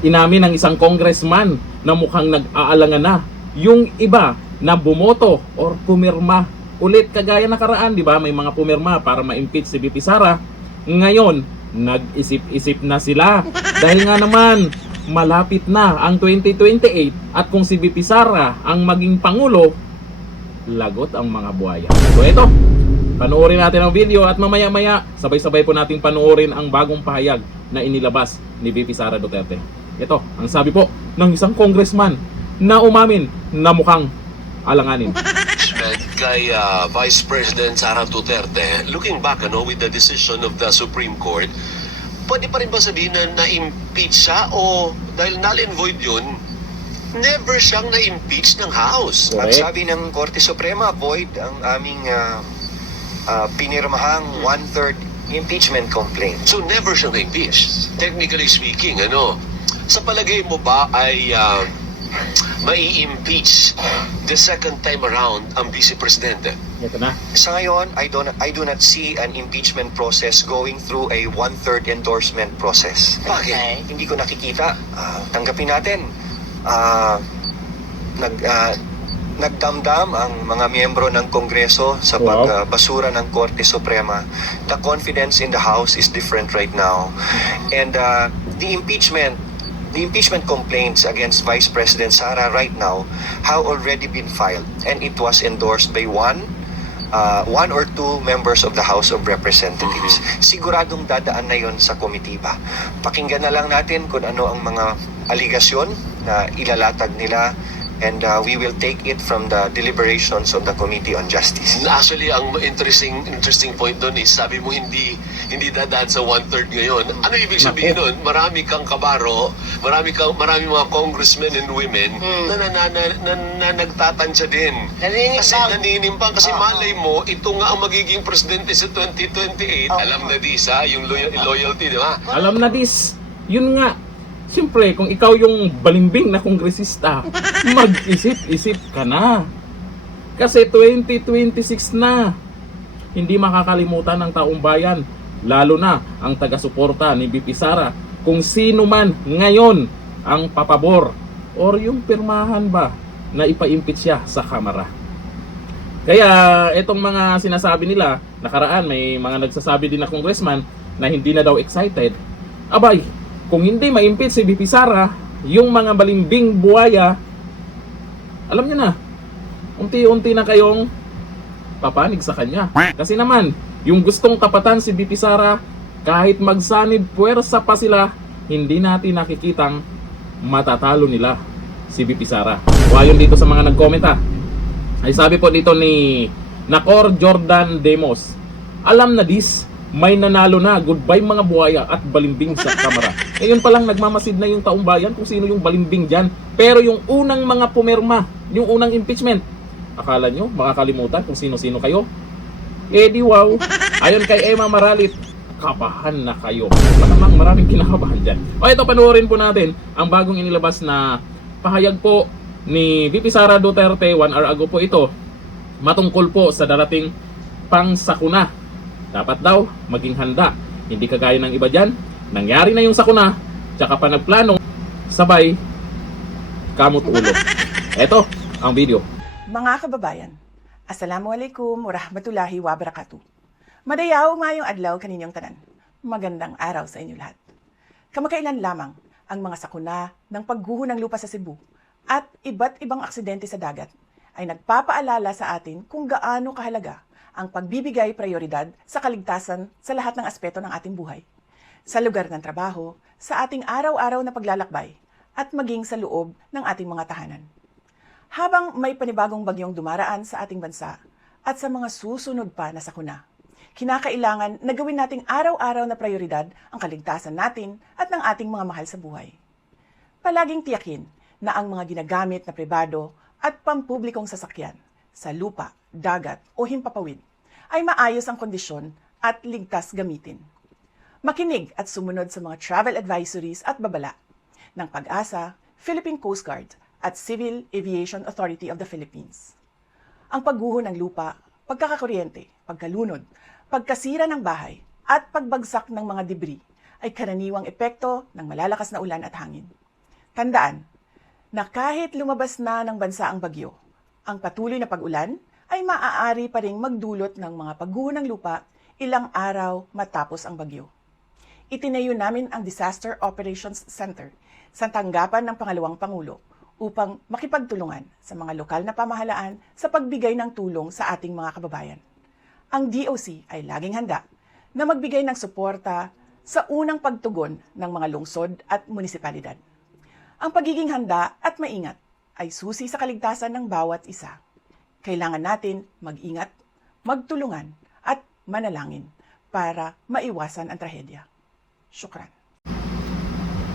Inamin ng isang congressman na mukhang nag-aalangan na. Yung iba na bumoto or pumirma ulit kagaya nakaraan, di ba? May mga pumirma para ma-impeach si VP Sara. Ngayon, nag-isip-isip na sila. Dahil nga naman, malapit na ang 2028 at kung si VP Sara ang maging pangulo, lagot ang mga buhaya. So ito, panoorin natin ang video at mamaya-maya sabay-sabay po natin panoorin ang bagong pahayag na inilabas ni VP Sara Duterte. Ito, ang sabi po ng isang congressman na umamin na mukhang alanganin. Kay Vice President Sara Duterte, looking back with the decision of the Supreme Court, pwede pa rin ba sabihin na na-impeach siya o dahil null and void yun, never siyang na-impeach ng House? Ang sabi ng Korte Suprema, void ang aming pinirmahang one-third impeachment complaint. So never siyang na-impeach. Technically speaking, sa palagay mo ba ay mai-impeach the second time around ang Vice Presidente? Ito na. Sa ngayon, I do not see an impeachment process going through a one-third endorsement process. Bakit? Hindi ko nakikita. Tanggapin natin. Nagdamdam ang mga miyembro ng Kongreso sa pagbasura ng Korte Suprema. The confidence in the House is different right now. And the impeachment complaints against Vice President Sara right now have already been filed, and it was endorsed by one or two members of the House of Representatives. Siguradong dadaan na yon sa komitiba. Pakinggan na lang natin kung ano ang mga aligasyon na ilalatag nila, and we will take it from the deliberations of the Committee on Justice. Actually, ang interesting point doon is sabi mo hindi dadaan sa one-third ngayon. Ano ibig sabihin doon? Marami kang kabaro, marami mga congressmen and women na nagtatansya din. Naninimbang kasi malay mo, ito nga ang magiging presidente sa 2028. Alam na Disa, yung loyalty, di ba? Alam na dis, yun nga. Siyempre, kung ikaw yung balimbing na kongresista, mag-isip-isip ka na. Kasi 2026 na. Hindi makakalimutan ng taong bayan, lalo na ang taga-suporta ni VP Sara, kung sino man ngayon ang papabor or yung pirmahan ba na ipa-impeach siya sa Kamara. Kaya itong mga sinasabi nila, nakaraan may mga nagsasabi din na congressman na hindi na daw excited. Abay, kung hindi ma-impeach si VP Sara, yung mga balimbing buhaya, alam niyo na, unti-unti na kayong papanig sa kanya. Kasi naman, yung gustong tapatan si VP Sara, kahit magsanib puwersa pa sila, hindi natin nakikitang matatalo nila si VP Sara. O ayon dito sa mga nag-comment ay sabi po dito ni Nacor Jordan Demos, alam na dis, may nanalo na, goodbye mga buhaya at balimbing sa Kamara. Ngayon pa lang nagmamasid na yung taong bayan kung sino yung balimbing dyan. Pero yung unang mga pumirma, yung unang impeachment, akala nyo makakalimutan kung sino-sino kayo? Eh di wow. Ayon kay Emma Maralit, kabahan na kayo. Matamang maraming kinakabahan dyan. O ito, panoorin po natin ang bagong inilabas na pahayag po ni VP Sara Duterte 1 hour ago po ito, matungkol po sa darating pangsakuna. Dapat daw maging handa. Hindi kagaya ng iba dyan, nangyari na yung sakuna, tsaka pa nagplano, sabay kamot ulo. Eto ang video. Mga kababayan, Assalamualaikum warahmatullahi wabarakatuh. Madayaw ngayong adlaw kaninyong tanan. Magandang araw sa inyo lahat. Kamakailan lamang ang mga sakuna ng pagguho ng lupa sa Cebu at iba't ibang aksidente sa dagat ay nagpapaalala sa atin kung gaano kahalaga ang pagbibigay prioridad sa kaligtasan sa lahat ng aspeto ng ating buhay. Sa lugar ng trabaho, sa ating araw-araw na paglalakbay, at maging sa loob ng ating mga tahanan. Habang may panibagong bagyong dumaraan sa ating bansa at sa mga susunod pa na sakuna, kinakailangan na gawin nating araw-araw na prioridad ang kaligtasan natin at ng ating mga mahal sa buhay. Palaging tiyakin na ang mga ginagamit na pribado at pampublikong sasakyan sa lupa, dagat o himpapawid ay maayos ang kondisyon at ligtas gamitin. Makinig at sumunod sa mga travel advisories at babala ng PAG-ASA, Philippine Coast Guard at Civil Aviation Authority of the Philippines. Ang pagguho ng lupa, pagkakakuryente, pagkalunod, pagkasira ng bahay at pagbagsak ng mga debris ay karaniwang epekto ng malalakas na ulan at hangin. Tandaan na kahit lumabas na ng bansa ang bagyo, ang patuloy na pag-ulan ay maaari pa ring magdulot ng mga pagguho ng lupa ilang araw matapos ang bagyo. Itinayo namin ang Disaster Operations Center sa tanggapan ng Pangalawang Pangulo upang makipagtulungan sa mga lokal na pamahalaan sa pagbigay ng tulong sa ating mga kababayan. Ang DOC ay laging handa na magbigay ng suporta sa unang pagtugon ng mga lungsod at munisipalidad. Ang pagiging handa at maingat ay susi sa kaligtasan ng bawat isa. Kailangan natin mag-ingat, magtulungan at manalangin para maiwasan ang trahedya. Syukran.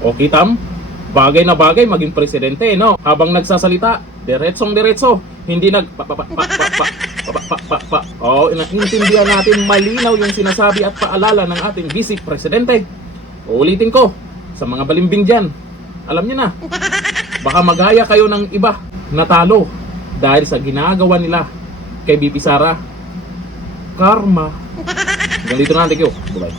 Okay, Tam? Bagay na bagay maging presidente, no? Habang nagsasalita, diretsong-diretso, hindi Oo, inaintindihan natin malinaw yung sinasabi at paalala ng ating Vice Presidente. Uulitin ko, sa mga balimbing dyan, alam niyo na, baka magaya kayo ng iba na talo dahil sa ginagawa nila kay BP Sara. Karma. Hanggang dito na, thank you. Bye-bye.